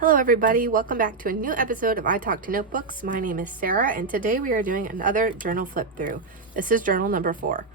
Hello everybody, welcome back to a new episode of I Talk to Notebooks. My name is Sarah and today we are doing another journal flip through. This is journal number 4.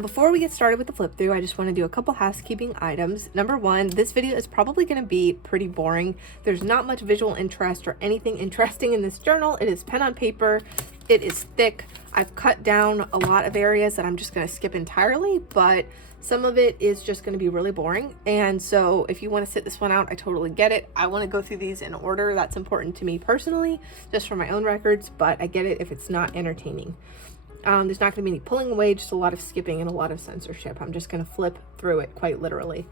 Before we get started with the flip through, I just want to do a couple housekeeping items. Number 1, this video is probably going to be pretty boring. There's not much visual interest or anything interesting in this journal. It is pen on paper. It is thick. I've cut down a lot of areas that I'm just going to skip entirely, but some of it is just going to be really boring. And so if you want to sit this one out, I totally get it. I want to go through these in order. That's important to me personally, just for my own records, but I get it if it's not entertaining. There's not going to be any pulling away, just a lot of skipping and a lot of censorship. I'm just going to flip through it quite literally.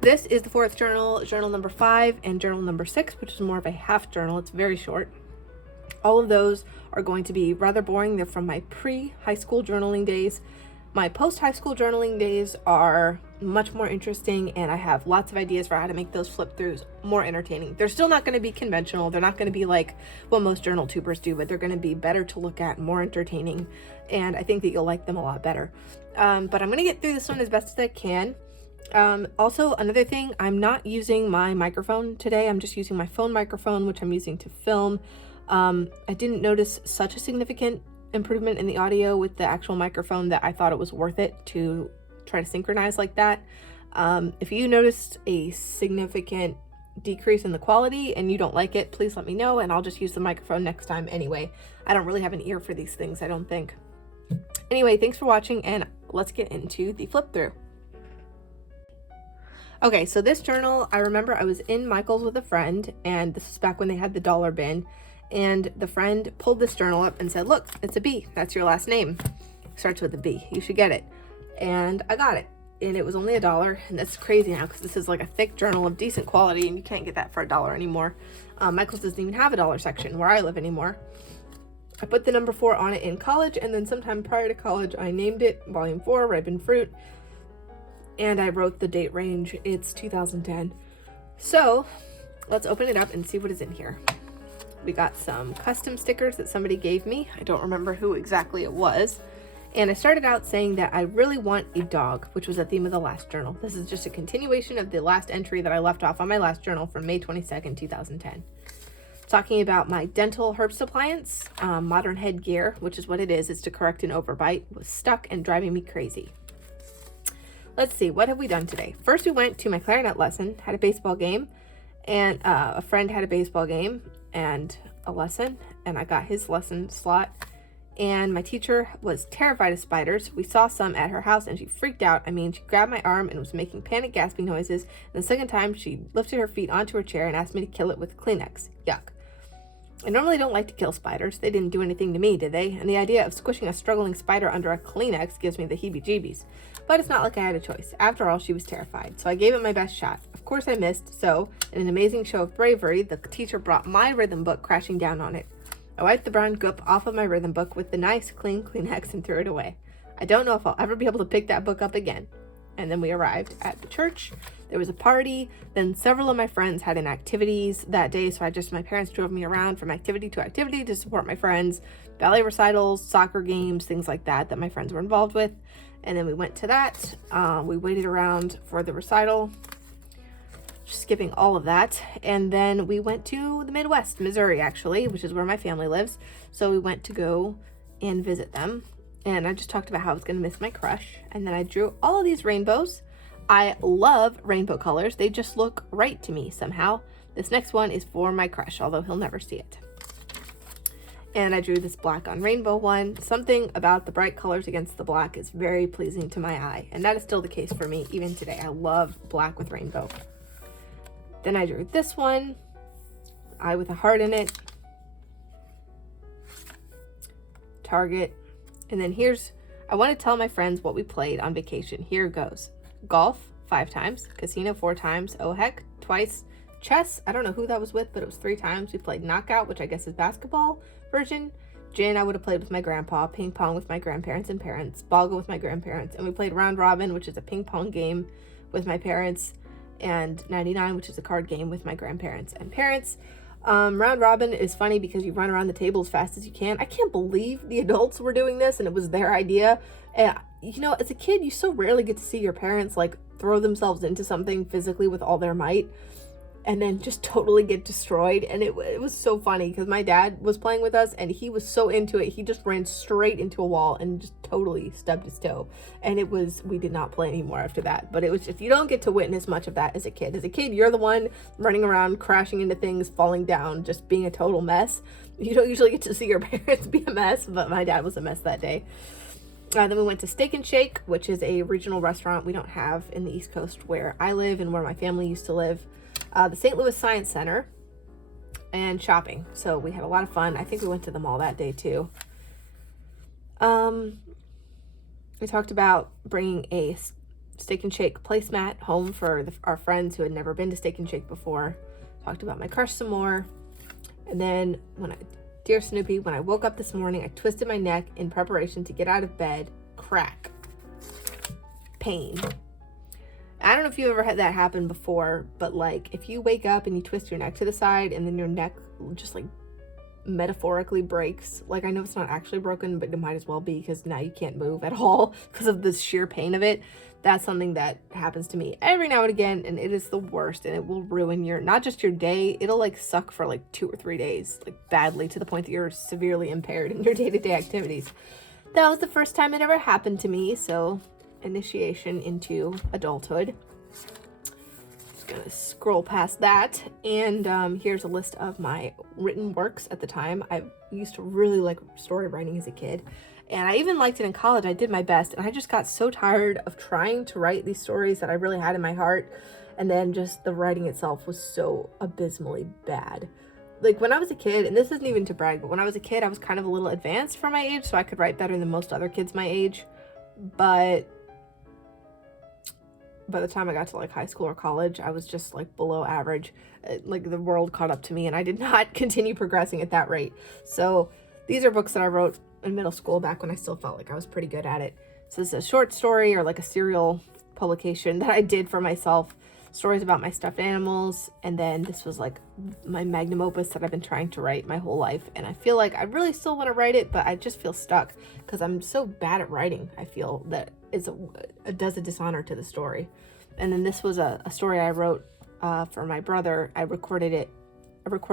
This is the 4th journal, journal number 5 and journal number 6, which is more of a half journal. It's very short. All of those are going to be rather boring. They're from my pre-high school journaling days. My post-high school journaling days are much more interesting, and I have lots of ideas for how to make those flip throughs more entertaining. They're still not going to be conventional. They're not going to be like what most journal tubers do, but they're going to be better to look at, more entertaining, and I think that you'll like them a lot better. But I'm going to get through this one as best as I can. Also, another thing, I'm not using my microphone today. I'm just using my phone microphone, which I'm using to film. I didn't notice such a significant improvement in the audio with the actual microphone that I thought it was worth it to try to synchronize like that. If you noticed a significant decrease in the quality and you don't like it, please let me know and I'll just use the microphone next time anyway. I don't really have an ear for these things, I don't think. Anyway, thanks for watching and let's get into the flip through. Okay, so this journal, I remember I was in Michael's with a friend, and this was back when they had the dollar bin. And the friend pulled this journal up and said, look, it's a B. That's your last name. Starts with a B. You should get it. And I got it. And it was only $1. And that's crazy now because this is like a thick journal of decent quality and you can't get that for $1 anymore. Michael's doesn't even have a dollar section where I live anymore. I put the number 4 on it in college, and then sometime prior to college, I named it Volume 4, Ripe Fruit. And I wrote the date range. It's 2010. So let's open it up and see what is in here. We got some custom stickers that somebody gave me. I don't remember who exactly it was. And I started out saying that I really want a dog, which was the theme of the last journal. This is just a continuation of the last entry that I left off on my last journal from May 22nd, 2010. Talking about my dental herbs appliance, modern headgear, which is what it is. It's to correct an overbite, was stuck and driving me crazy. Let's see, what have we done today? First, we went to my clarinet lesson, had a baseball game, and a friend had a baseball game and a lesson, and I got his lesson slot. And my teacher was terrified of spiders. We saw some at her house and she freaked out. I mean, she grabbed my arm and was making panic gasping noises. And the second time she lifted her feet onto her chair and asked me to kill it with Kleenex. Yuck. I normally don't like to kill spiders. They didn't do anything to me, did they? And the idea of squishing a struggling spider under a Kleenex gives me the heebie-jeebies. But it's not like I had a choice. After all, she was terrified, so I gave it my best shot. Of course I missed, so in an amazing show of bravery, the teacher brought my rhythm book crashing down on it. I wiped the brown goop off of my rhythm book with the nice, clean Kleenex and threw it away. I don't know if I'll ever be able to pick that book up again. And then we arrived at the church. There was a party. Then several of my friends had activities that day, so my parents drove me around from activity to activity to support my friends. Ballet recitals, soccer games, things like that my friends were involved with. And then we went to that. We waited around for the recital, just skipping all of that. And then we went to the Midwest, Missouri actually, which is where my family lives. So we went to go and visit them. And I just talked about how I was going to miss my crush. And then I drew all of these rainbows. I love rainbow colors. They just look right to me somehow. This next one is for my crush, although he'll never see it. And I drew this black on rainbow one. Something about the bright colors against the black is very pleasing to my eye. And that is still the case for me even today. I love black with rainbow. Then I drew this one. Eye with a heart in it. Target. And then I want to tell my friends what we played on vacation. Here goes. Golf, 5 times. Casino, 4 times. Oh heck, twice. Chess, I don't know who that was with, but it was 3 times. We played Knockout, which I guess is basketball version. Gin, I would have played with my grandpa. Ping pong with my grandparents and parents. Boggle with my grandparents. And we played Round Robin, which is a ping pong game with my parents. And 99, which is a card game with my grandparents and parents. Round Robin is funny because you run around the table as fast as you can. I can't believe the adults were doing this and it was their idea. And, you know, as a kid, you so rarely get to see your parents like throw themselves into something physically with all their might. and then just totally get destroyed. And it was so funny because my dad was playing with us and he was so into it. He just ran straight into a wall and just totally stubbed his toe. And we did not play anymore after that. But it was just, you don't get to witness much of that as a kid. As a kid, you're the one running around, crashing into things, falling down, just being a total mess. You don't usually get to see your parents be a mess, but my dad was a mess that day. Then we went to Steak and Shake, which is a regional restaurant we don't have in the East Coast where I live and where my family used to live. The St. Louis Science Center, and shopping. So we had a lot of fun. I think we went to the mall that day too. We talked about bringing a Steak and Shake placemat home for our friends who had never been to Steak and Shake before. Talked about my crush some more. And then dear Snoopy, when I woke up this morning, I twisted my neck in preparation to get out of bed. Crack. Pain. I don't know if you ever had that happen before, but like if you wake up and you twist your neck to the side and then your neck just like metaphorically breaks. Like, I know it's not actually broken, but it might as well be because now you can't move at all because of the sheer pain of it. That's something that happens to me every now and again, and it is the worst, and it will ruin not just your day, it'll like suck for like 2 or 3 days, like badly, to the point that you're severely impaired in your day-to-day activities. That was the first time it ever happened to me, so initiation into adulthood. Just gonna scroll past that, and here's a list of my written works at the time. I used to really like story writing as a kid, and I even liked it in college. I did my best, and I just got so tired of trying to write these stories that I really had in my heart, and then just the writing itself was so abysmally bad. Like when I was a kid, and this isn't even to brag, but when I was a kid, I was kind of a little advanced for my age, so I could write better than most other kids my age. But by the time I got to like high school or college, I was just like below average. Like the world caught up to me, and I did not continue progressing at that rate. So these are books that I wrote in middle school back when I still felt like I was pretty good at it. So this is a short story or like a serial publication that I did for myself. Stories about my stuffed animals, and then this was like my magnum opus that I've been trying to write my whole life, and I feel like I really still want to write it, but I just feel stuck because I'm so bad at writing. I feel that it does a dishonor to the story. And then this was a story I wrote for my brother. I recorded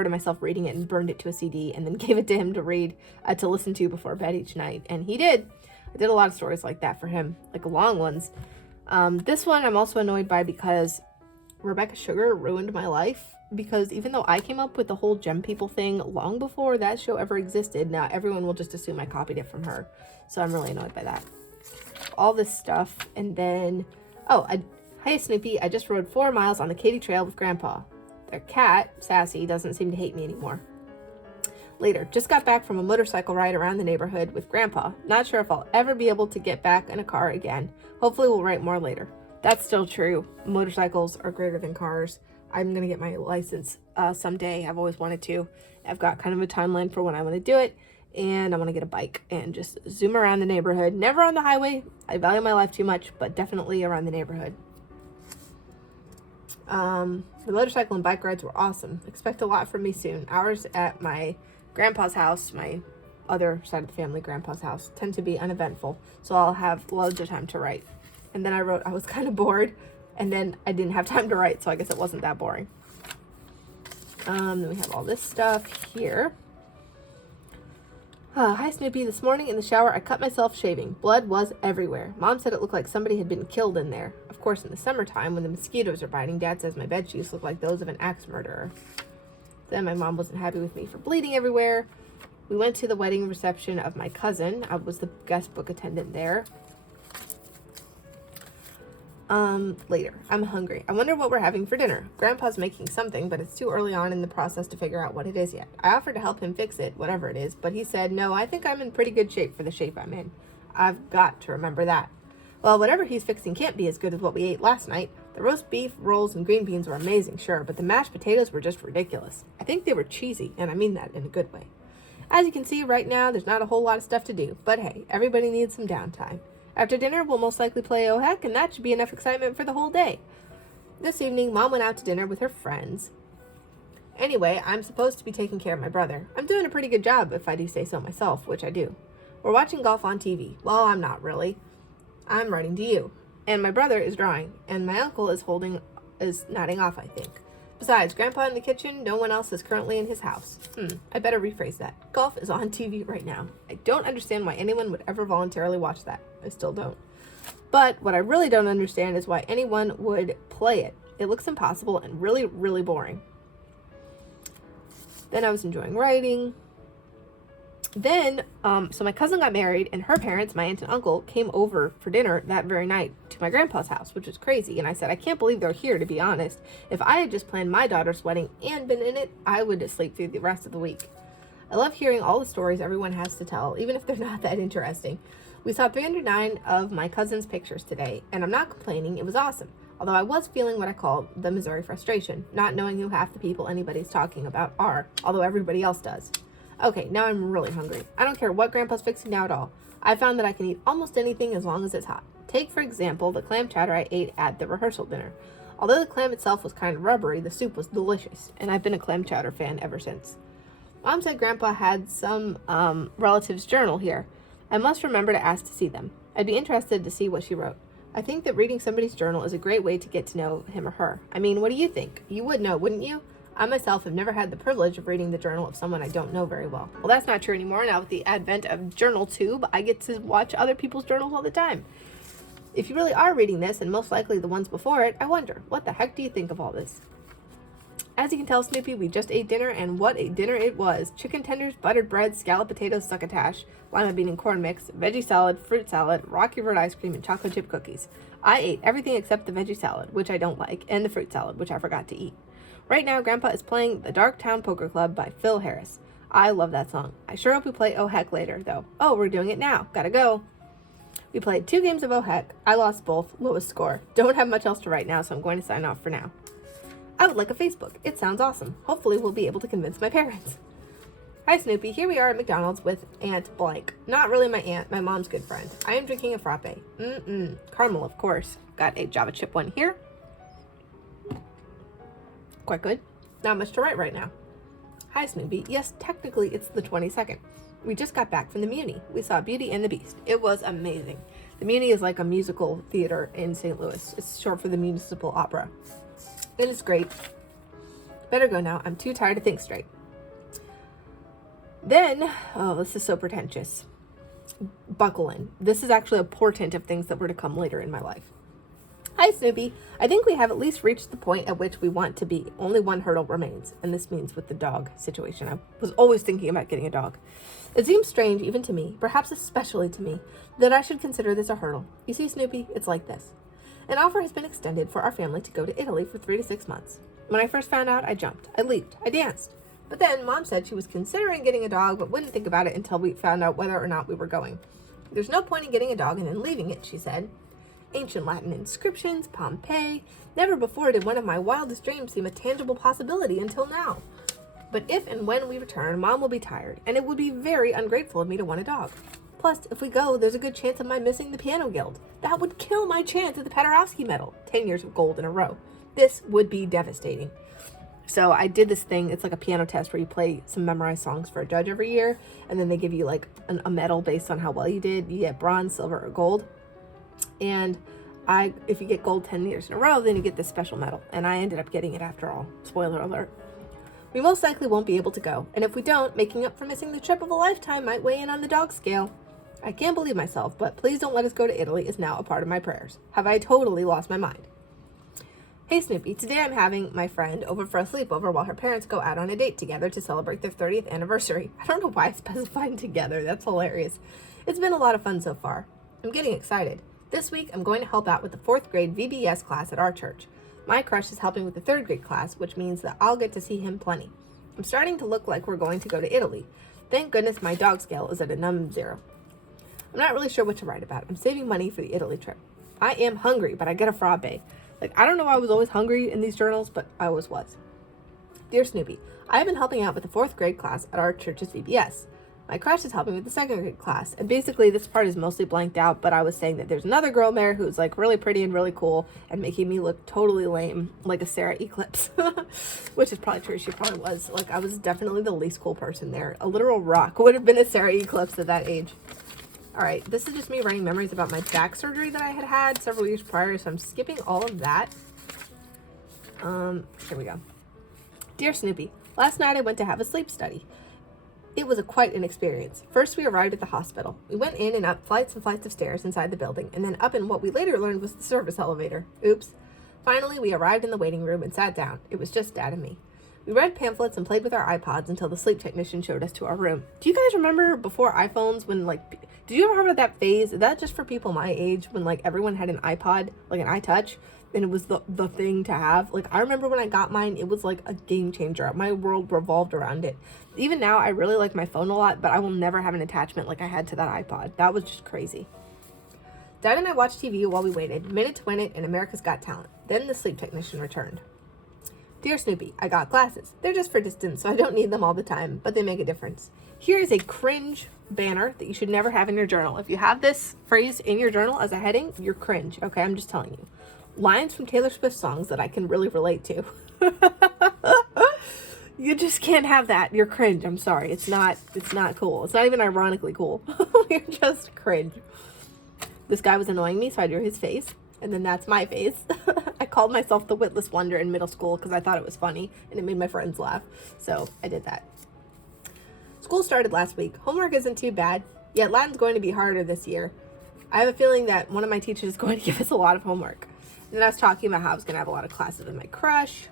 myself reading it and burned it to a CD, and then gave it to him to read, to listen to before bed each night, and he did. I did a lot of stories like that for him, like long ones. This one I'm also annoyed by because Rebecca Sugar ruined my life, because even though I came up with the whole gem people thing long before that show ever existed, now everyone will just assume I copied it from her. So I'm really annoyed by that. All this stuff. And then, hey Snoopy, I just rode 4 miles on the Katy Trail with Grandpa. Their cat, Sassy, doesn't seem to hate me anymore. Later, just got back from a motorcycle ride around the neighborhood with Grandpa. Not sure if I'll ever be able to get back in a car again. Hopefully we'll write more later. That's still true. Motorcycles are greater than cars. I'm going to get my license someday. I've always wanted to. I've got kind of a timeline for when I want to do it. And I want to get a bike and just zoom around the neighborhood. Never on the highway. I value my life too much, but definitely around the neighborhood. The motorcycle and bike rides were awesome. Expect a lot from me soon. Hours at my grandpa's house, my other side of the family grandpa's house, tend to be uneventful. So I'll have loads of time to write. And then I wrote, I was kind of bored, and then I didn't have time to write, so I guess it wasn't that boring. Then we have all this stuff here. Hi Snoopy, this morning in the shower I cut myself shaving. Blood was everywhere. Mom said it looked like somebody had been killed in there. Of course, in the summertime when the mosquitoes are biting, Dad says my bed sheets look like those of an axe murderer. Then my mom wasn't happy with me for bleeding everywhere. We went to the wedding reception of my cousin. I was the guest book attendant there. Later. I'm hungry. I wonder what we're having for dinner. Grandpa's making something, but it's too early on in the process to figure out what it is yet. I offered to help him fix it, whatever it is, but he said, no, I think I'm in pretty good shape for the shape I'm in. I've got to remember that. Well, whatever he's fixing can't be as good as what we ate last night. The roast beef, rolls, and green beans were amazing, sure, but the mashed potatoes were just ridiculous. I think they were cheesy, and I mean that in a good way. As you can see, right now, there's not a whole lot of stuff to do, but hey, everybody needs some downtime. After dinner, we'll most likely play Oh Heck, and that should be enough excitement for the whole day. This evening, Mom went out to dinner with her friends. Anyway, I'm supposed to be taking care of my brother. I'm doing a pretty good job, if I do say so myself, which I do. We're watching golf on TV. Well, I'm not really. I'm writing to you. And my brother is drawing, and my uncle is nodding off, I think. Besides, Grandpa in the kitchen, no one else is currently in his house. I better rephrase that. Golf is on TV right now. I don't understand why anyone would ever voluntarily watch that. I still don't. But what I really don't understand is why anyone would play it. It looks impossible and really, really boring. Then I was enjoying writing. Then, so my cousin got married, and her parents, my aunt and uncle, came over for dinner that very night to my grandpa's house, which was crazy. And I said, I can't believe they're here, to be honest. If I had just planned my daughter's wedding and been in it, I would sleep through the rest of the week. I love hearing all the stories everyone has to tell, even if they're not that interesting. We saw 309 of my cousin's pictures today, and I'm not complaining. It was awesome. Although I was feeling what I call the Missouri frustration, not knowing who half the people anybody's talking about are, although everybody else does. Okay, now I'm really hungry. I don't care what Grandpa's fixing now at all. I found that I can eat almost anything as long as it's hot. Take, for example, the clam chowder I ate at the rehearsal dinner. Although the clam itself was kind of rubbery, the soup was delicious, and I've been a clam chowder fan ever since. Mom said Grandpa had some relatives' journal here. I must remember to ask to see them. I'd be interested to see what she wrote. I think that reading somebody's journal is a great way to get to know him or her. I mean, what do you think? You would know, wouldn't you? I myself have never had the privilege of reading the journal of someone I don't know very well. Well, that's not true anymore. Now with the advent of JournalTube, I get to watch other people's journals all the time. If you really are reading this, and most likely the ones before it, I wonder, what the heck do you think of all this? As you can tell, Snoopy, we just ate dinner, and what a dinner it was. Chicken tenders, buttered bread, scalloped potatoes, succotash, lima bean and corn mix, veggie salad, fruit salad, Rocky Road ice cream, and chocolate chip cookies. I ate everything except the veggie salad, which I don't like, and the fruit salad, which I forgot to eat. Right now, Grandpa is playing the Dark Town Poker Club by Phil Harris. I love that song. I sure hope we play Oh Heck later, though. Oh, we're doing it now. Gotta go. We played 2 games of Oh Heck. I lost both. Lowest score. Don't have much else to write now, so I'm going to sign off for now. I would like a Facebook. It sounds awesome. Hopefully we'll be able to convince my parents. Hi, Snoopy. Here we are at McDonald's with Aunt Blank. Not really my aunt, my mom's good friend. I am drinking a frappe. Caramel, of course. Got a Java chip one here. Quite good. Not much to write right now. Hi, Snoopy. Yes, technically it's the 22nd. We just got back from the Muni. We saw Beauty and the Beast. It was amazing. The Muni is like a musical theater in St. Louis. It's short for the Municipal Opera. And it's great. Better go now. I'm too tired to think straight. Then, oh, this is so pretentious. Buckle in. This is actually a portent of things that were to come later in my life. Hi, Snoopy. I think we have at least reached the point at which we want to be. Only one hurdle remains, and this means with the dog situation. I was always thinking about getting a dog. It seems strange, even to me, perhaps especially to me, that I should consider this a hurdle. You see, Snoopy, it's like this. An offer has been extended for our family to go to Italy for 3 to 6 months. When I first found out, I jumped. I leaped. I danced. But then Mom said she was considering getting a dog, but wouldn't think about it until we found out whether or not we were going. There's no point in getting a dog and then leaving it, she said. Ancient Latin inscriptions, Pompeii. Never before did one of my wildest dreams seem a tangible possibility until now. But if and when we return, Mom will be tired, and it would be very ungrateful of me to want a dog. Plus, if we go, there's a good chance of my missing the piano guild. That would kill my chance at the Paderewski medal. 10 years of gold in a row. This would be devastating. So I did this thing. It's like a piano test where you play some memorized songs for a judge every year, and then they give you like a medal based on how well you did. You get bronze, silver, or gold. And if you get gold 10 years in a row, then you get this special medal. And I ended up getting it after all. Spoiler alert. We most likely won't be able to go. And if we don't, making up for missing the trip of a lifetime might weigh in on the dog scale. I can't believe myself, but please don't let us go to Italy is now a part of my prayers. Have I totally lost my mind? Hey, Snoopy. Today I'm having my friend over for a sleepover while her parents go out on a date together to celebrate their 30th anniversary. I don't know why I specified together. That's hilarious. It's been a lot of fun so far. I'm getting excited. This week, I'm going to help out with the 4th grade VBS class at our church. My crush is helping with the 3rd grade class, which means that I'll get to see him plenty. I'm starting to look like we're going to go to Italy. Thank goodness my dog scale is at a numb 0. I'm not really sure what to write about. I'm saving money for the Italy trip. I am hungry, but I get a frappe. I don't know why I was always hungry in these journals, but I always was. Dear Snoopy, I have been helping out with the 4th grade class at our church's VBS. My crush is helping with the 2nd grade class, and basically this part is mostly blanked out, but I was saying that there's another girl there who's really pretty and really cool and making me look totally lame, like a Sarah Eclipse, which is probably true. She probably was. I was definitely the least cool person there. A literal rock would have been a Sarah Eclipse at that age. All right, this is just me writing memories about my back surgery that I had several years prior, so I'm skipping all of that. Here we go. Dear Snoopy, last night I went to have a sleep study. It was quite an experience. First, we arrived at the hospital. We went in and up flights and flights of stairs inside the building, and then up in what we later learned was the service elevator. Oops. Finally, we arrived in the waiting room and sat down. It was just Dad and me. We read pamphlets and played with our iPods until the sleep technician showed us to our room. Do you guys remember before iPhones when, did you ever have that phase? Is that just for people my age when, everyone had an iPod, an iTouch, and it was the thing to have? I remember when I got mine, it was a game changer. My world revolved around it. Even now, I really like my phone a lot, but I will never have an attachment like I had to that iPod. That was just crazy. Dad and I watched TV while we waited. Minute to Win It and America's Got Talent. Then the sleep technician returned. Dear Snoopy, I got glasses. They're just for distance, so I don't need them all the time, but they make a difference. Here is a cringe banner that you should never have in your journal. If you have this phrase in your journal as a heading, you're cringe. Okay, I'm just telling you. Lines from Taylor Swift songs that I can really relate to. You just can't have that. You're cringe. I'm sorry. It's not cool. It's not even ironically cool. You're just cringe. This guy was annoying me, so I drew his face. And then that's my face. I called myself the Witless Wonder in middle school because I thought it was funny and it made my friends laugh. So I did that. School started last week. Homework isn't too bad, yet Latin's going to be harder this year. I have a feeling that one of my teachers is going to give us a lot of homework. And then I was talking about how I was going to have a lot of classes with my crush.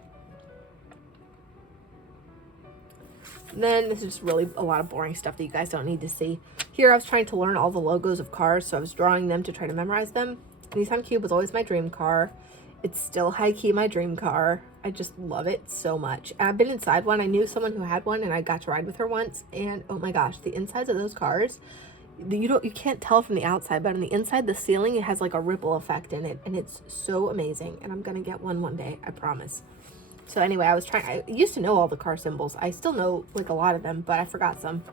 And then this is just really a lot of boring stuff that you guys don't need to see. Here I was trying to learn all the logos of cars, so I was drawing them to try to memorize them. Nissan Cube was always my dream car. It's still high-key my dream car. I just love it so much. And I've been inside one. I knew someone who had one, and I got to ride with her once. And oh my gosh, the insides of those cars, you can't tell from the outside, but on the inside, the ceiling, it has a ripple effect in it, and it's so amazing. And I'm gonna get one day, I promise. So anyway, I used to know all the car symbols. I still know a lot of them, but I forgot some.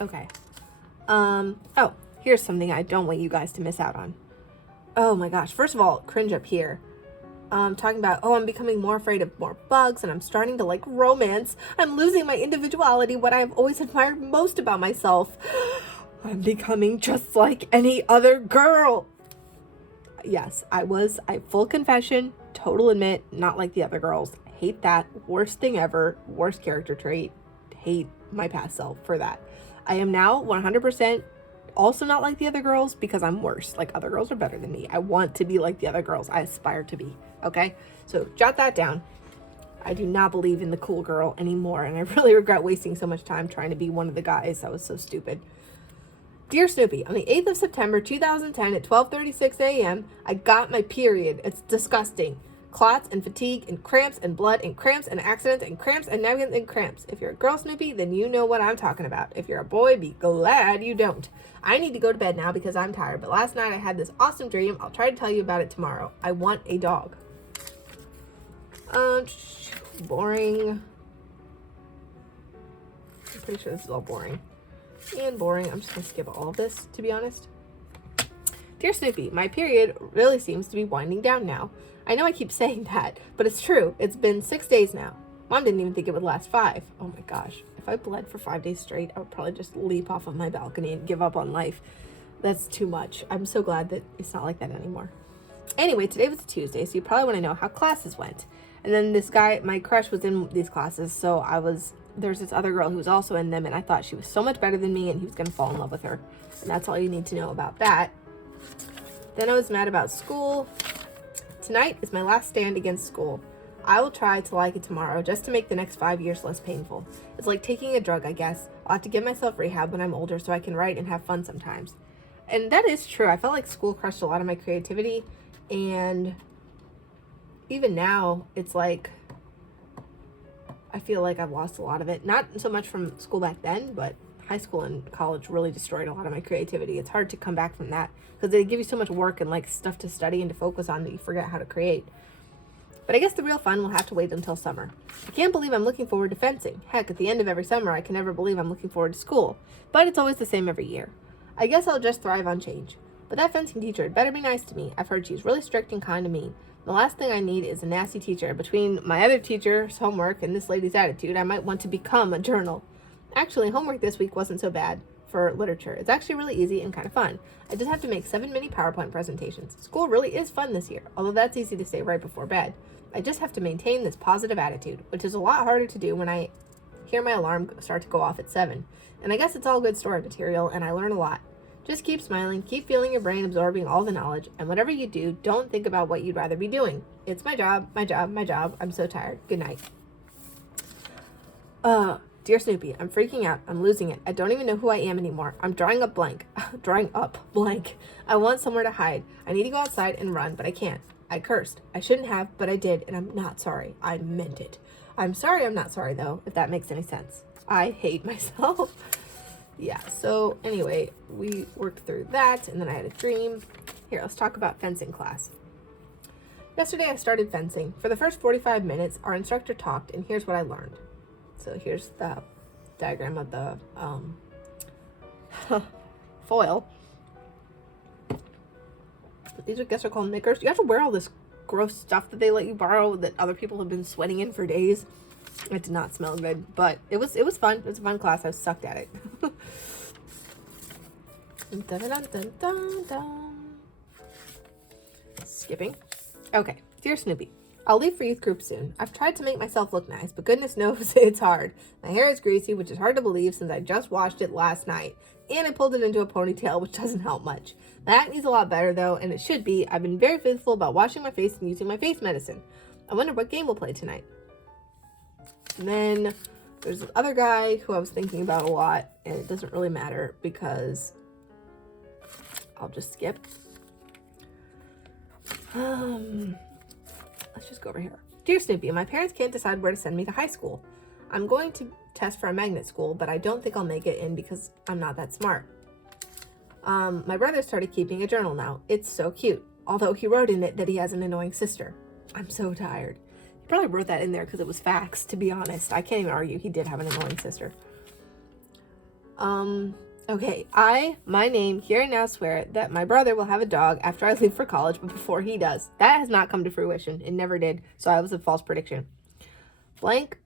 Okay. Oh, here's something I don't want you guys to miss out on. Oh my gosh. First of all, cringe up here. Talking about, I'm becoming more afraid of more bugs and I'm starting to like romance. I'm losing my individuality, what I've always admired most about myself. I'm becoming just like any other girl. Yes, I full confession, total admit, not like the other girls. Hate that. Worst thing ever. Worst character trait. Hate my past self for that. I am now 100% also not like the other girls because I'm worse. Other girls are better than me. I want to be like the other girls. I aspire to be. Okay? So jot that down. I do not believe in the cool girl anymore, and I really regret wasting so much time trying to be one of the guys. That was so stupid. Dear Snoopy, on the 8th of September 2010 at 12:36 a.m., I got my period. It's disgusting. Clots and fatigue and cramps and blood and cramps and accidents and cramps and napkins and cramps. If you're a girl, Snoopy, then you know what I'm talking about. If you're a boy, be glad you don't. I need to go to bed now because I'm tired, but last night I had this awesome dream. I'll try to tell you about it tomorrow. I want a dog. Boring. I'm pretty sure this is all boring. And boring. I'm just going to skip all of this, to be honest. Dear Snoopy, my period really seems to be winding down now. I know I keep saying that, but it's true. It's been 6 days now. Mom didn't even think it would last 5. Oh my gosh. If I bled for 5 days straight, I would probably just leap off of my balcony and give up on life. That's too much. I'm so glad that it's not like that anymore. Anyway, today was a Tuesday, so you probably want to know how classes went. And then this guy, my crush was in these classes, so there's this other girl who was also in them, and I thought she was so much better than me, and he was going to fall in love with her. And that's all you need to know about that. Then I was mad about school. Tonight is my last stand against school. I will try to like it tomorrow just to make the next 5 years less painful. It's like taking a drug, I guess. I'll have to give myself rehab when I'm older so I can write and have fun sometimes. And that is true. I felt like school crushed a lot of my creativity, and even now, it's like I feel like I've lost a lot of it. Not so much from school back then, but high school and college really destroyed a lot of my creativity. It's hard to come back from that because they give you so much work and stuff to study and to focus on that you forget how to create. But I guess the real fun will have to wait until summer. I can't believe I'm looking forward to fencing. Heck, at the end of every summer, I can never believe I'm looking forward to school. But it's always the same every year. I guess I'll just thrive on change. But that fencing teacher had better be nice to me. I've heard she's really strict and kind to me. The last thing I need is a nasty teacher. Between my other teacher's homework and this lady's attitude, I might want to become a journal. Actually, homework this week wasn't so bad for literature. It's actually really easy and kind of fun. I just have to make 7 mini PowerPoint presentations. School really is fun this year, although that's easy to say right before bed. I just have to maintain this positive attitude, which is a lot harder to do when I hear my alarm start to go off at 7. And I guess it's all good story material, and I learn a lot. Just keep smiling, keep feeling your brain absorbing all the knowledge, and whatever you do, don't think about what you'd rather be doing. It's my job, my job, my job. I'm so tired. Good night. Dear Snoopy, I'm freaking out. I'm losing it. I don't even know who I am anymore. I'm drawing up blank. I want somewhere to hide. I need to go outside and run, but I can't. I cursed. I shouldn't have, but I did, and I'm not sorry. I meant it. I'm sorry I'm not sorry, though, if that makes any sense. I hate myself. Yeah, so anyway, we worked through that, and then I had a dream. Here, let's talk about fencing class. Yesterday I started fencing. For the first 45 minutes, our instructor talked, and here's what I learned. So here's the diagram of the foil. These I guess are called knickers. You have to wear all this gross stuff that they let you borrow that other people have been sweating in for days. It did not smell good, but it was fun. It was a fun class. I sucked at it. Dun, dun, dun, dun, dun. Skipping. Okay, dear Snoopy. I'll leave for youth group soon. I've tried to make myself look nice, but goodness knows it's hard. My hair is greasy, which is hard to believe since I just washed it last night. And I pulled it into a ponytail, which doesn't help much. My acne's a lot better, though, and it should be. I've been very faithful about washing my face and using my face medicine. I wonder what game we'll play tonight. And then there's this other guy who I was thinking about a lot, and it doesn't really matter because I'll just skip. Let's just go over here. Dear Snoopy, my parents can't decide where to send me to high school. I'm going to test for a magnet school, but I don't think I'll make it in because I'm not that smart. My brother started keeping a journal now. It's so cute. Although he wrote in it that he has an annoying sister. I'm so tired. He probably wrote that in there because it was facts, to be honest. I can't even argue he did have an annoying sister. Okay, my name, here and now swear that my brother will have a dog after I leave for college, but before he does. That has not come to fruition. It never did, so I was a false prediction. Blank,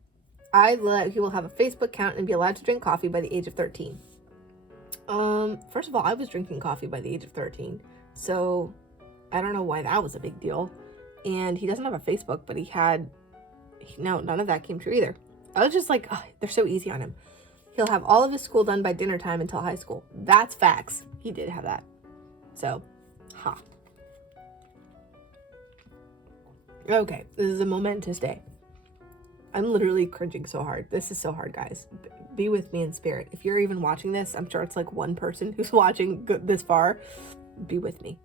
he will have a Facebook account and be allowed to drink coffee by the age of 13. First of all, I was drinking coffee by the age of 13, so I don't know why that was a big deal. And he doesn't have a Facebook, but no, none of that came true either. I was just like, they're so easy on him. He'll have all of his school done by dinner time until high school. That's facts. He did have that. So, Okay, this is a momentous day. I'm literally cringing so hard. This is so hard, guys. Be with me in spirit. If you're even watching this, I'm sure it's like one person who's watching this far. Be with me.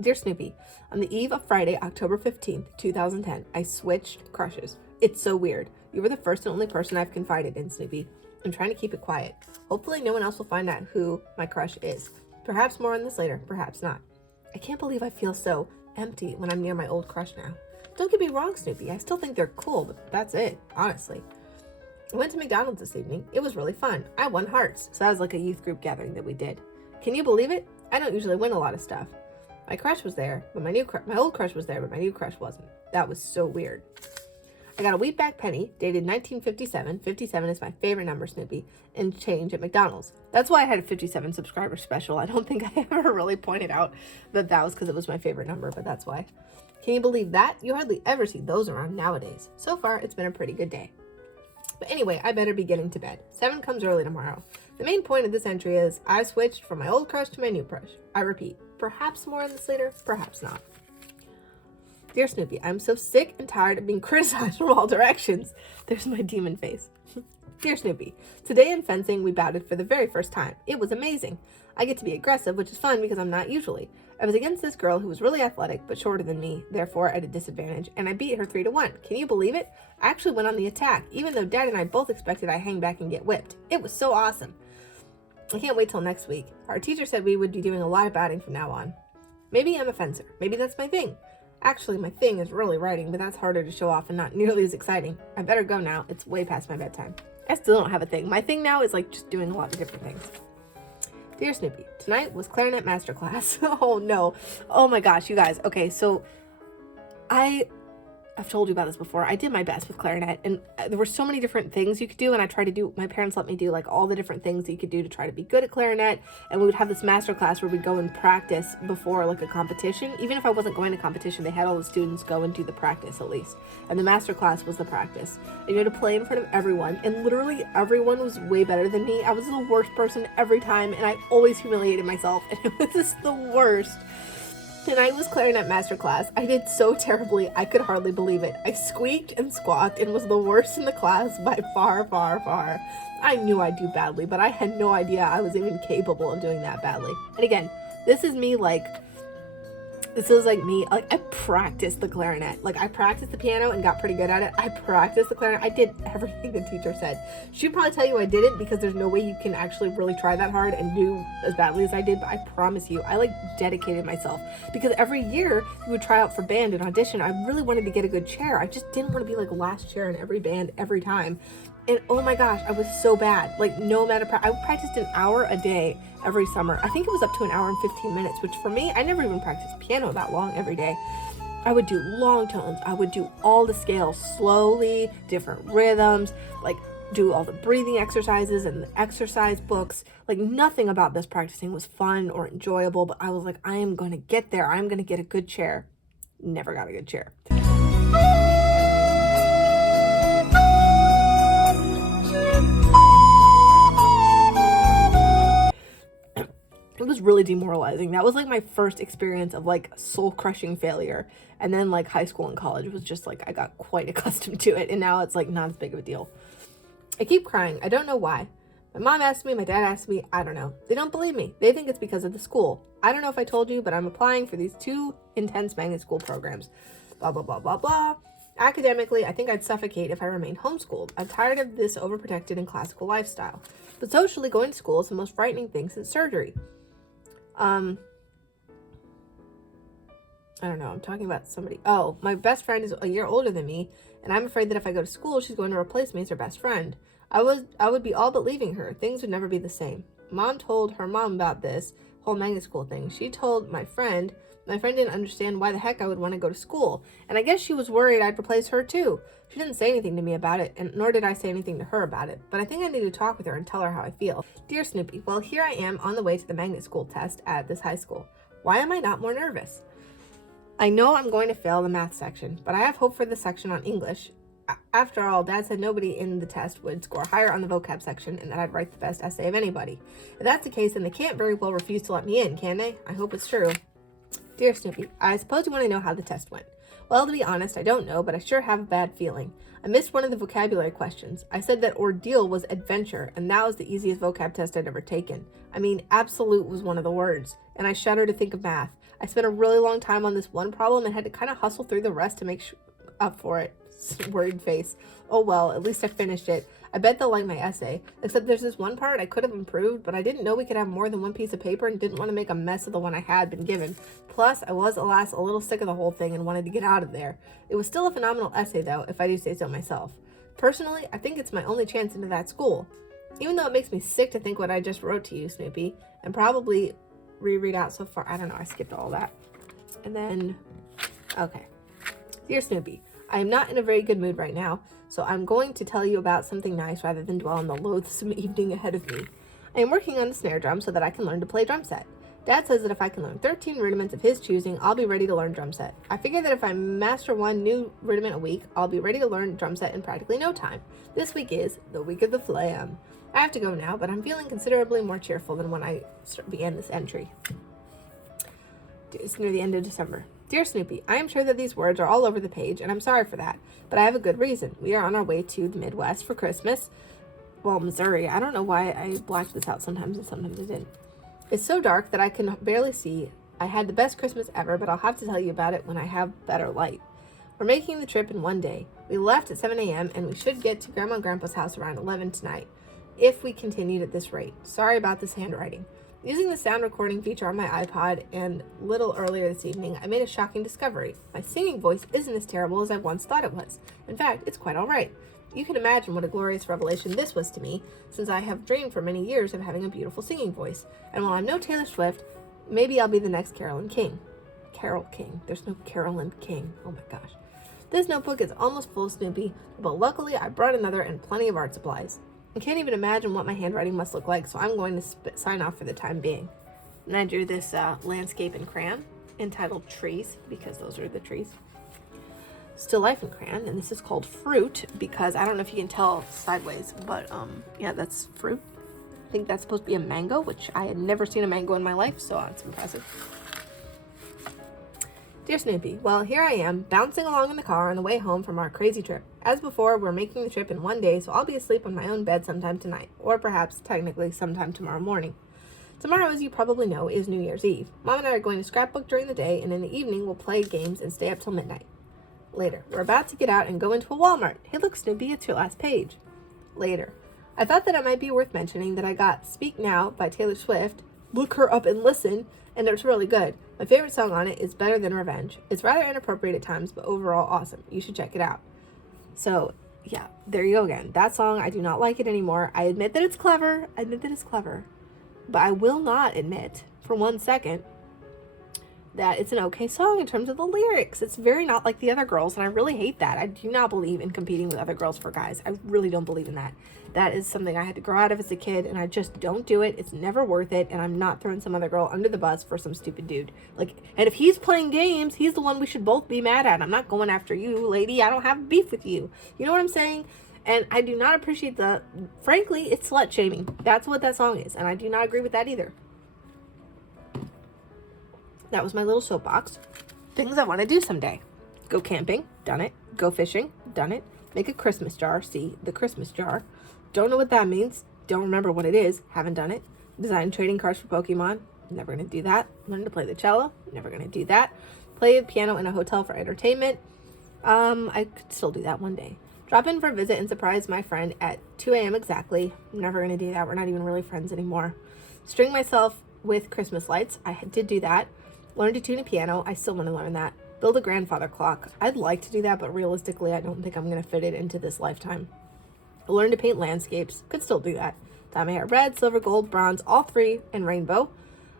Dear Snoopy, on the eve of Friday, October 15th, 2010, I switched crushes. It's so weird. You were the first and only person I've confided in, Snoopy. I'm trying to keep it quiet. Hopefully no one else will find out who my crush is. Perhaps more on this later, perhaps not. I can't believe I feel so empty when I'm near my old crush now. Don't get me wrong, Snoopy. I still think they're cool, but that's it, honestly. I went to McDonald's this evening. It was really fun. I won hearts, so that was like a youth group gathering that we did. Can you believe it? I don't usually win a lot of stuff. My crush was there, but my old crush was there, but my new crush wasn't. That was so weird. I got a wheatback penny, dated 1957. 57 is my favorite number, Snoopy, and change at McDonald's. That's why I had a 57 subscriber special. I don't think I ever really pointed out that was because it was my favorite number, but that's why. Can you believe that? You hardly ever see those around nowadays. So far, it's been a pretty good day. But anyway, I better be getting to bed. 7 comes early tomorrow. The main point of this entry is I switched from my old crush to my new crush. I repeat, perhaps more on this later, perhaps not. Dear Snoopy, I'm so sick and tired of being criticized from all directions. There's my demon face. Dear Snoopy, today in fencing, we batted for the very first time. It was amazing. I get to be aggressive, which is fun because I'm not usually. I was against this girl who was really athletic, but shorter than me, therefore at a disadvantage, and I beat her 3-1. Can you believe it? I actually went on the attack, even though Dad and I both expected I'd hang back and get whipped. It was so awesome. I can't wait till next week. Our teacher said we would be doing a lot of batting from now on. Maybe I'm a fencer. Maybe that's my thing. Actually, my thing is really writing, but that's harder to show off and not nearly as exciting. I better go now. It's way past my bedtime. I still don't have a thing. My thing now is like just doing a lot of different things. Dear Snoopy, tonight was Clarinet Masterclass. Oh no. Oh my gosh, you guys. Okay, so I I've told you about this before. I did my best with clarinet, and there were so many different things you could do, and I tried to do, my parents let me do like all the different things that you could do to try to be good at clarinet, and we would have this master class where we'd go and practice before like a competition. Even if I wasn't going to competition, they had all the students go and do the practice at least, and the master class was the practice. And you had to play in front of everyone, and literally everyone was way better than me. I was the worst person every time, and I always humiliated myself, and it was just the worst. Tonight was clarinet masterclass. I did so terribly, I could hardly believe it. I squeaked and squawked and was the worst in the class by far, far, far. I knew I'd do badly, but I had no idea I was even capable of doing that badly. And again, this is me I practiced the clarinet. Like, I practiced the piano and got pretty good at it. I practiced the clarinet. I did everything the teacher said. She'd probably tell you I didn't, because there's no way you can actually really try that hard and do as badly as I did, but I promise you, I dedicated myself, because every year we would try out for band and audition. I really wanted to get a good chair. I just didn't want to be like last chair in every band every time. And oh my gosh, I was so bad. Like, no amount of I practiced an hour a day every summer. I think it was up to an hour and 15 minutes, which for me, I never even practiced piano that long every day. I would do long tones. I would do all the scales slowly, different rhythms, like do all the breathing exercises and the exercise books. Like, nothing about this practicing was fun or enjoyable, but I was like, I am going to get there. I'm going to get a good chair. Never got a good chair. It was really demoralizing. That was like my first experience of like soul-crushing failure. And then like high school and college was just like, I got quite accustomed to it. And now it's like not as big of a deal. I keep crying. I don't know why. My mom asked me, my dad asked me, I don't know. They don't believe me. They think it's because of the school. I don't know if I told you, but I'm applying for these 2 intense magnet school programs. Blah, blah, blah, blah, blah. Academically, I think I'd suffocate if I remained homeschooled. I'm tired of this overprotected and classical lifestyle. But socially, going to school is the most frightening thing since surgery. I don't know. I'm talking about somebody. Oh, my best friend is a year older than me, and I'm afraid that if I go to school, she's going to replace me as her best friend. I would be all but leaving her. Things would never be the same. Mom told her mom about this whole magnet school thing. She told my friend didn't understand why the heck I would want to go to school, and I guess she was worried I'd replace her too. She didn't say anything to me about it, and nor did I say anything to her about it, but I think I need to talk with her and tell her how I feel. Dear Snoopy, well, here I am on the way to the magnet school test at this high school. Why am I not more nervous? I know I'm going to fail the math section, but I have hope for the section on English. After all, Dad said nobody in the test would score higher on the vocab section and that I'd write the best essay of anybody. If that's the case, then they can't very well refuse to let me in, can they? I hope it's true. Dear Snoopy, I suppose you want to know how the test went. Well, to be honest, I don't know, but I sure have a bad feeling. I missed one of the vocabulary questions. I said that ordeal was adventure, and that was the easiest vocab test I'd ever taken. I mean, absolute was one of the words, and I shudder to think of math. I spent a really long time on this one problem and had to kind of hustle through the rest to make up for it. Worried face. Oh well, at least I finished it. I bet they'll like my essay, except there's this one part I could have improved, but I didn't know we could have more than one piece of paper and didn't want to make a mess of the one I had been given. Plus, I was, alas, a little sick of the whole thing and wanted to get out of there. It was still a phenomenal essay, though, if I do say so myself. Personally, I think it's my only chance into that school. Even though it makes me sick to think what I just wrote to you, Snoopy, and probably reread out so far. I don't know, I skipped all that. And then, okay. Dear Snoopy, I am not in a very good mood right now, so I'm going to tell you about something nice rather than dwell on the loathsome evening ahead of me. I am working on the snare drum so that I can learn to play drum set. Dad says that if I can learn 13 rudiments of his choosing, I'll be ready to learn drum set. I figure that if I master one new rudiment a week, I'll be ready to learn drum set in practically no time. This week is the week of the Flam. I have to go now, but I'm feeling considerably more cheerful than when I began this entry. It's near the end of December. Dear Snoopy, I am sure that these words are all over the page, and I'm sorry for that, but I have a good reason. We are on our way to the Midwest for Christmas. Well, Missouri. I don't know why I blacked this out sometimes and sometimes I didn't. It's so dark that I can barely see. I had the best Christmas ever, but I'll have to tell you about it when I have better light. We're making the trip in one day. We left at 7 a.m., and we should get to Grandma and Grandpa's house around 11 tonight, if we continued at this rate. Sorry about this handwriting. Using the sound recording feature on my iPod and a little earlier this evening, I made a shocking discovery. My singing voice isn't as terrible as I once thought it was. In fact, it's quite all right. You can imagine what a glorious revelation this was to me, since I have dreamed for many years of having a beautiful singing voice. And while I'm no Taylor Swift, maybe I'll be the next Carolyn King. Carol King. There's no Carolyn King. Oh my gosh. This notebook is almost full of Snoopy, but luckily I brought another and plenty of art supplies. I can't even imagine what my handwriting must look like, so I'm going to sign off for the time being. And I drew this landscape in crayon entitled Trees, because those are the trees. Still Life in crayon, and this is called Fruit because I don't know if you can tell sideways, but yeah, that's fruit. I think that's supposed to be a mango, which I had never seen a mango in my life, so it's impressive. Dear Snoopy, well, here I am, bouncing along in the car on the way home from our crazy trip. As before, we're making the trip in one day, so I'll be asleep on my own bed sometime tonight, or perhaps, technically, sometime tomorrow morning. Tomorrow, as you probably know, is New Year's Eve. Mom and I are going to scrapbook during the day, and in the evening, we'll play games and stay up till midnight. Later, we're about to get out and go into a Walmart. Hey, look, Snoopy, it's your last page. Later, I thought that it might be worth mentioning that I got Speak Now by Taylor Swift. Look her up and listen, and it's really good. My favorite song on it is Better Than Revenge. It's rather inappropriate at times, but overall awesome. You should check it out. So, yeah, there you go again. That song, I do not like it anymore. I admit that it's clever. But I will not admit for 1 second that it's an okay song in terms of the lyrics. It's very not like the other girls, and I really hate that. I do not believe in competing with other girls for guys. I really don't believe in that. That is something I had to grow out of as a kid, and I just don't do it. It's never worth it, and I'm not throwing some other girl under the bus for some stupid dude. And if he's playing games, he's the one we should both be mad at. I'm not going after you, lady. I don't have beef with you. You know what I'm saying? And I do not appreciate frankly, it's slut shaming. That's what that song is, and I do not agree with that either. That was my little soapbox. Things I want to do someday. Go camping, done it. Go fishing, done it. Make a Christmas jar, see, the Christmas jar. Don't know what that means. Don't remember what it is, haven't done it. Design trading cards for Pokemon, never going to do that. Learn to play the cello, never going to do that. Play the piano in a hotel for entertainment. I could still do that one day. Drop in for a visit and surprise my friend at 2 a.m. exactly. I'm never going to do that. We're not even really friends anymore. String myself with Christmas lights. I did do that. Learn to tune a piano. I still want to learn that. Build a grandfather clock. I'd like to do that, but realistically, I don't think I'm going to fit it into this lifetime. Learn to paint landscapes. Could still do that. Dye my hair red, silver, gold, bronze, all three, and rainbow.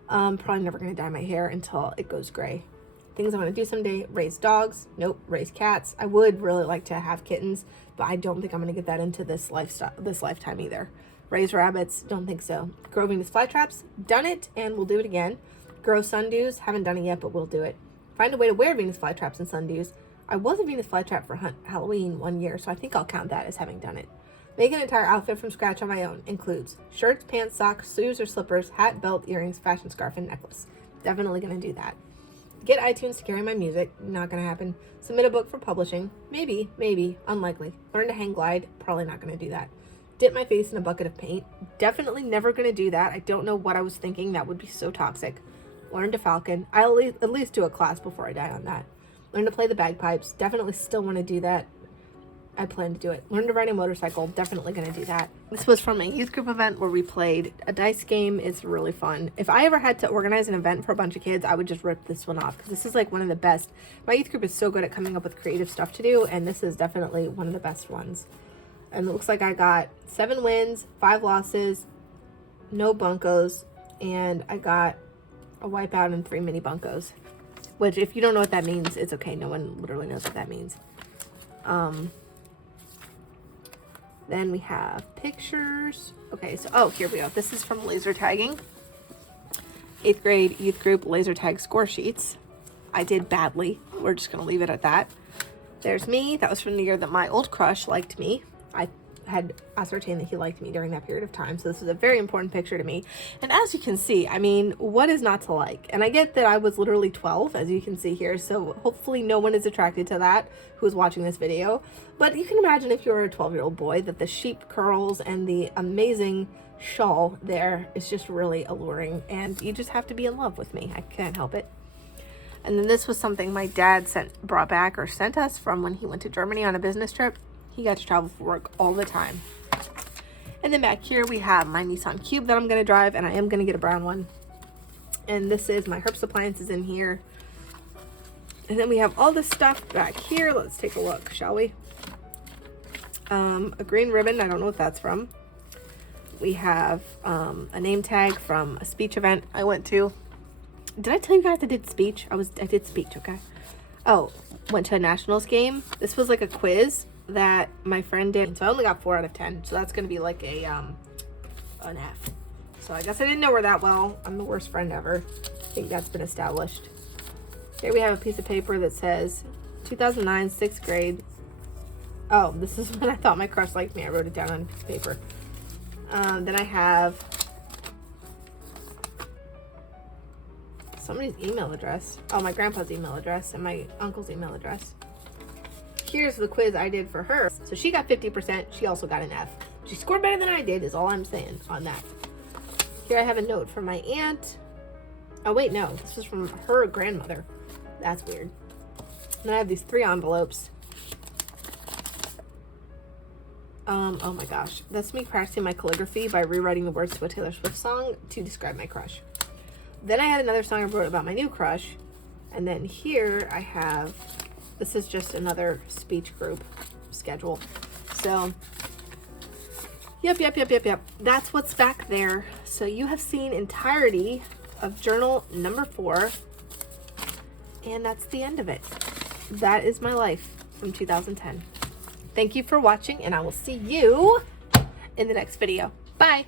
Probably never going to dye my hair until it goes gray. Things I want to do someday. Raise dogs. Nope. Raise cats. I would really like to have kittens, but I don't think I'm going to get that into this lifetime either. Raise rabbits. Don't think so. Grow Venus flytraps. Done it, and we'll do it again. Grow sundews. Haven't done it yet, but we'll do it. Find a way to wear Venus flytraps and sundews. I was a Venus flytrap for Halloween one year, so I think I'll count that as having done it. Make an entire outfit from scratch on my own. Includes shirts, pants, socks, shoes or slippers, hat, belt, earrings, fashion scarf, and necklace. Definitely going to do that. Get iTunes to carry my music. Not going to happen. Submit a book for publishing. Maybe. Unlikely. Learn to hang glide. Probably not going to do that. Dip my face in a bucket of paint. Definitely never going to do that. I don't know what I was thinking. That would be so toxic. Learn to falcon. I'll at least do a class before I die on that. Learn to play the bagpipes. Definitely still want to do that. I plan to do it. Learn to ride a motorcycle. Definitely going to do that. This was from a youth group event where we played a dice game. It's really fun. If I ever had to organize an event for a bunch of kids, I would just rip this one off because this is like one of the best. My youth group is so good at coming up with creative stuff to do, and this is definitely one of the best ones. And it looks like I got 7 wins, 5 losses, no bunkos, and I got a wipeout and 3 mini bunkos. Which, if you don't know what that means, it's okay. No one literally knows what that means. Then we have pictures. Okay, so, here we go. This is from laser tagging. 8th grade youth group laser tag score sheets. I did badly. We're just going to leave it at that. There's me. That was from the year that my old crush liked me. I had ascertained that he liked me during that period of time. So this is a very important picture to me. And as you can see, I mean, what is not to like? And I get that I was literally 12, as you can see here. So hopefully no one is attracted to that who's watching this video. But you can imagine if you're a 12-year-old boy that the sheep curls and the amazing shawl there is just really alluring. And you just have to be in love with me. I can't help it. And then this was something my dad brought back or sent us from when he went to Germany on a business trip. He got to travel for work all the time. And then back here we have my Nissan Cube that I'm going to drive, and I am going to get a brown one. And this is my Herbst appliances in here. And then we have all this stuff back here. Let's take a look, shall we? A green ribbon. I don't know what that's from. We have a name tag from a speech event I went to. Did I tell you guys I did speech? I did speech, okay? Oh, went to a nationals game. This was like a quiz that my friend did. So I only got 4 out of 10. So that's going to be like a, an F. So I guess I didn't know her that well. I'm the worst friend ever. I think that's been established. Here we have a piece of paper that says 2009, 6th grade. Oh, this is when I thought my crush liked me. I wrote it down on a piece of paper. Then I have somebody's email address. Oh, my grandpa's email address and my uncle's email address. Here's the quiz I did for her. So she got 50%. She also got an F. She scored better than I did is all I'm saying on that. Here I have a note from my aunt. Oh, wait, no. This is from her grandmother. That's weird. And then I have these 3 envelopes. Oh my gosh. That's me practicing my calligraphy by rewriting the words to a Taylor Swift song to describe my crush. Then I had another song I wrote about my new crush. And then here I have, this is just another speech group schedule. So, yep. That's what's back there. So you have seen entirety of journal number 4. And that's the end of it. That is my life from 2010. Thank you for watching, and I will see you in the next video. Bye.